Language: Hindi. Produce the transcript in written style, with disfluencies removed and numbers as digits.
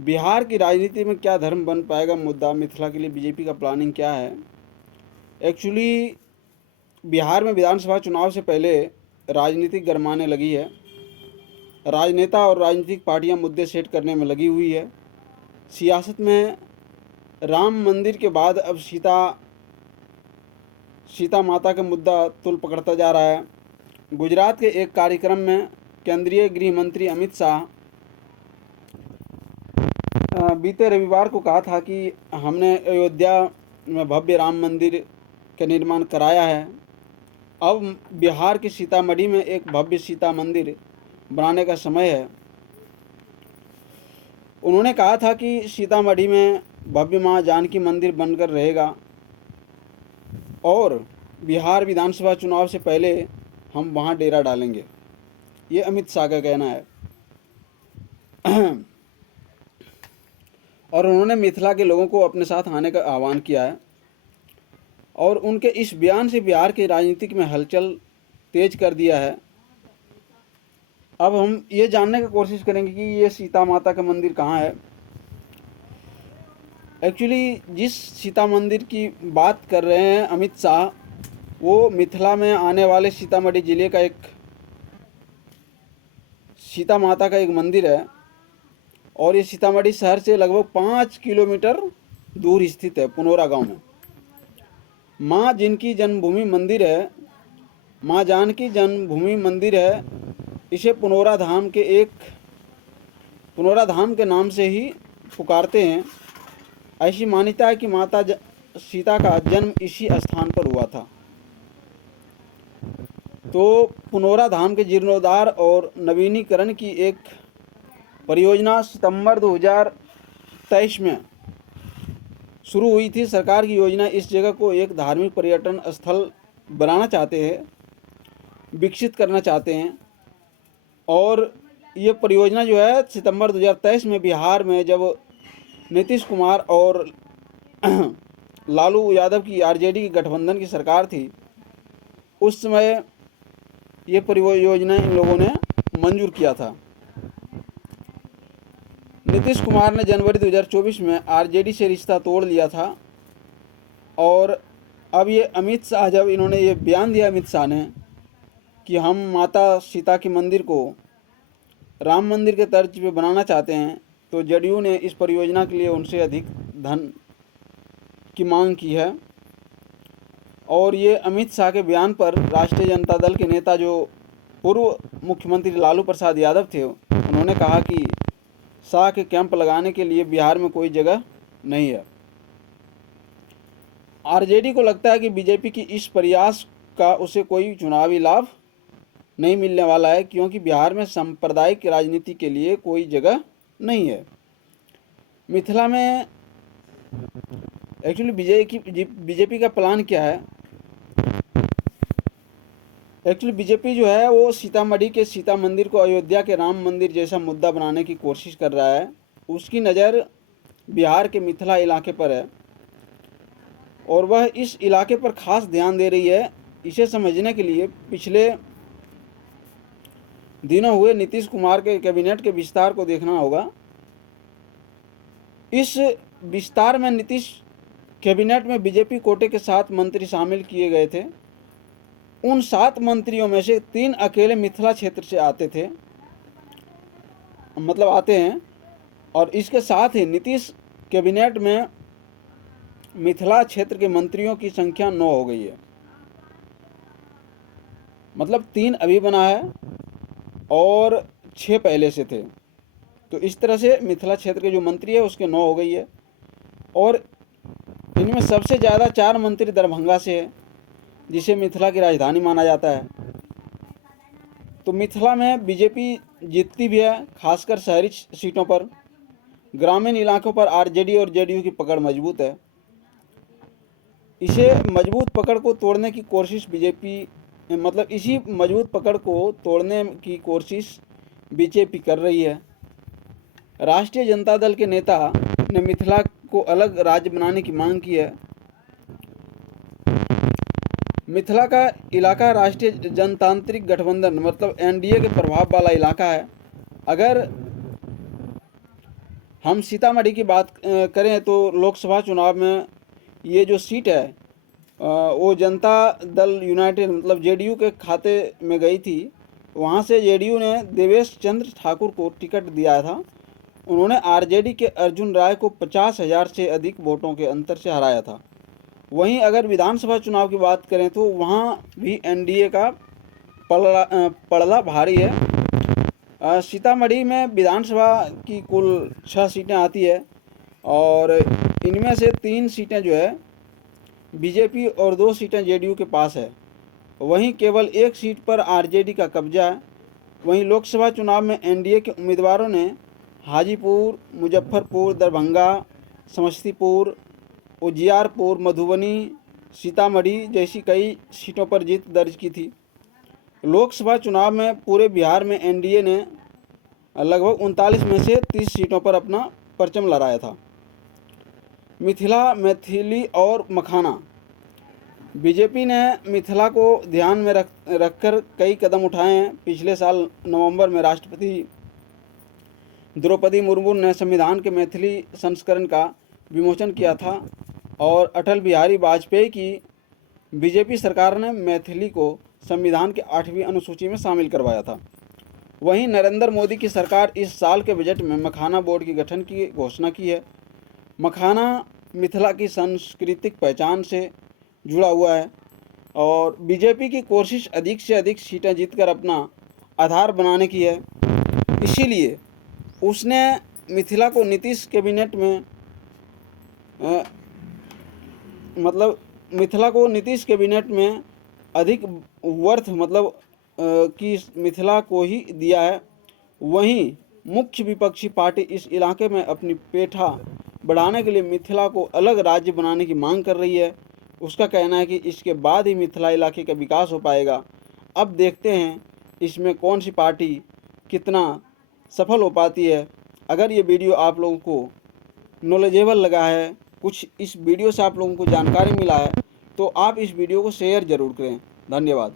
बिहार की राजनीति में क्या धर्म बन पाएगा मुद्दा, मिथिला के लिए बीजेपी का प्लानिंग क्या है? एक्चुअली बिहार में विधानसभा चुनाव से पहले राजनीति गरमाने लगी है। राजनेता और राजनीतिक पार्टियां मुद्दे सेट करने में लगी हुई है। सियासत में राम मंदिर के बाद अब सीता माता का मुद्दा तुल पकड़ता जा रहा है। गुजरात के एक कार्यक्रम में केंद्रीय गृह मंत्री अमित शाह बीते रविवार को कहा था कि हमने अयोध्या में भव्य राम मंदिर का निर्माण कराया है। अब बिहार के सीतामढ़ी में एक भव्य सीता मंदिर बनाने का समय है। उन्होंने कहा था कि सीतामढ़ी में भव्य मां जानकी मंदिर बनकर रहेगा और बिहार विधानसभा चुनाव से पहले हम वहां डेरा डालेंगे। ये अमित शाह का कहना है। और उन्होंने मिथिला के लोगों को अपने साथ आने का आह्वान किया है और उनके इस बयान से बिहार के राजनीतिक में हलचल तेज कर दिया है। अब हम ये जानने की कोशिश करेंगे कि ये सीता माता का मंदिर कहाँ है। एक्चुअली जिस सीता मंदिर की बात कर रहे हैं अमित शाह, वो मिथिला में आने वाले सीतामढ़ी जिले का एक सीता माता का एक मंदिर है और ये सीतामढ़ी शहर से लगभग 5 किलोमीटर दूर स्थित है, पुनौरा गांव में। माँ जिनकी जन्मभूमि मंदिर है, माँ जानकी जन्मभूमि मंदिर है। इसे पुनौरा धाम के नाम से ही पुकारते हैं। ऐसी मान्यता है कि माता सीता का जन्म इसी स्थान पर हुआ था। तो पुनौरा धाम के जीर्णोद्धार और नवीनीकरण की एक परियोजना सितंबर 2023 में शुरू हुई थी। सरकार की योजना इस जगह को एक धार्मिक पर्यटन स्थल बनाना चाहते हैं, विकसित करना चाहते हैं। और ये परियोजना जो है सितंबर 2023 में बिहार में जब नीतीश कुमार और लालू यादव की आरजेडी की गठबंधन की सरकार थी, उस समय ये परियोजना इन लोगों ने मंजूर किया था। नीतीश कुमार ने जनवरी 2024 में आरजेडी से रिश्ता तोड़ लिया था और अब ये अमित शाह, जब इन्होंने ये बयान दिया अमित शाह ने कि हम माता सीता के मंदिर को राम मंदिर के तर्ज पे बनाना चाहते हैं, तो जदयू ने इस परियोजना के लिए उनसे अधिक धन की मांग की है। और ये अमित शाह के बयान पर राष्ट्रीय जनता दल के नेता जो पूर्व मुख्यमंत्री लालू प्रसाद यादव थे, उन्होंने कहा कि शाह के कैंप लगाने के लिए बिहार में कोई जगह नहीं है। आरजेडी को लगता है कि बीजेपी की इस प्रयास का उसे कोई चुनावी लाभ नहीं मिलने वाला है, क्योंकि बिहार में सांप्रदायिक राजनीति के लिए कोई जगह नहीं है। मिथिला में एक्चुअली बीजेपी का प्लान क्या है? एक्चुअली बीजेपी जो है वो सीतामढ़ी के सीता मंदिर को अयोध्या के राम मंदिर जैसा मुद्दा बनाने की कोशिश कर रहा है। उसकी नज़र बिहार के मिथिला इलाके पर है और वह इस इलाके पर खास ध्यान दे रही है। इसे समझने के लिए पिछले दिनों हुए नीतीश कुमार के कैबिनेट के विस्तार को देखना होगा। इस विस्तार में नीतीश कैबिनेट में बीजेपी कोटे के 7 मंत्री शामिल किए गए थे। उन 7 मंत्रियों में से 3 अकेले मिथिला क्षेत्र से आते हैं और इसके साथ ही नीतीश कैबिनेट में मिथिला क्षेत्र के मंत्रियों की संख्या 9 हो गई है। मतलब 3 अभी बना है और 6 पहले से थे। तो इस तरह से मिथिला क्षेत्र के जो मंत्री है उसके 9 हो गई है और इनमें सबसे ज़्यादा 4 मंत्री दरभंगा से है, जिसे मिथिला की राजधानी माना जाता है। तो मिथिला में बीजेपी जीतती भी है, खासकर शहरी सीटों पर। ग्रामीण इलाकों पर आरजेडी और जेडीयू की पकड़ मजबूत है। इसी मजबूत पकड़ को तोड़ने की कोशिश बीजेपी कर रही है। राष्ट्रीय जनता दल के नेता ने मिथिला को अलग राज्य बनाने की मांग की है। मिथिला का इलाका राष्ट्रीय जनतांत्रिक गठबंधन मतलब एनडीए के प्रभाव वाला इलाका है। अगर हम सीतामढ़ी की बात करें तो लोकसभा चुनाव में ये जो सीट है वो जनता दल यूनाइटेड मतलब जेडीयू के खाते में गई थी। वहाँ से जेडीयू ने देवेश चंद्र ठाकुर को टिकट दिया था। उन्होंने आरजेडी के अर्जुन राय को 50,000 से अधिक वोटों के अंतर से हराया था। वहीं अगर विधानसभा चुनाव की बात करें तो वहाँ भी एनडीए का पड़ला भारी है। सीतामढ़ी में विधानसभा की कुल 6 सीटें आती है और इनमें से 3 सीटें जो है बीजेपी और 2 सीटें जेडीयू के पास है। वहीं केवल 1 सीट पर आरजेडी का कब्जा है। वहीं लोकसभा चुनाव में एनडीए के उम्मीदवारों ने हाजीपुर, मुजफ्फरपुर, दरभंगा, समस्तीपुर, उजियारपुर, मधुबनी, सीतामढ़ी जैसी कई सीटों पर जीत दर्ज की थी। लोकसभा चुनाव में पूरे बिहार में एनडीए ने लगभग 39 में से 30 सीटों पर अपना परचम लहराया था। मिथिला, मैथिली और मखाना। बीजेपी ने मिथिला को ध्यान में रखकर कई कदम उठाए हैं। पिछले साल नवंबर में राष्ट्रपति द्रौपदी मुर्मू ने संविधान के मैथिली संस्करण का विमोचन किया था और अटल बिहारी वाजपेयी की बीजेपी सरकार ने मैथिली को संविधान के 8वीं अनुसूची में शामिल करवाया था। वहीं नरेंद्र मोदी की सरकार इस साल के बजट में मखाना बोर्ड के गठन की घोषणा की है। मखाना मिथिला की सांस्कृतिक पहचान से जुड़ा हुआ है और बीजेपी की कोशिश अधिक से अधिक सीटें जीतकर अपना आधार बनाने की है। इसीलिए उसने मिथिला को नीतीश कैबिनेट में मिथिला को नीतीश कैबिनेट में अधिक वर्थ कि मिथिला को ही दिया है। वहीं मुख्य विपक्षी पार्टी इस इलाके में अपनी पेठा बढ़ाने के लिए मिथिला को अलग राज्य बनाने की मांग कर रही है। उसका कहना है कि इसके बाद ही मिथिला इलाके का विकास हो पाएगा। अब देखते हैं इसमें कौन सी पार्टी कितना सफल हो पाती है। अगर ये वीडियो आप लोगों को नॉलेजेबल लगा है, कुछ इस वीडियो से आप लोगों को जानकारी मिला है, तो आप इस वीडियो को शेयर ज़रूर करें। धन्यवाद।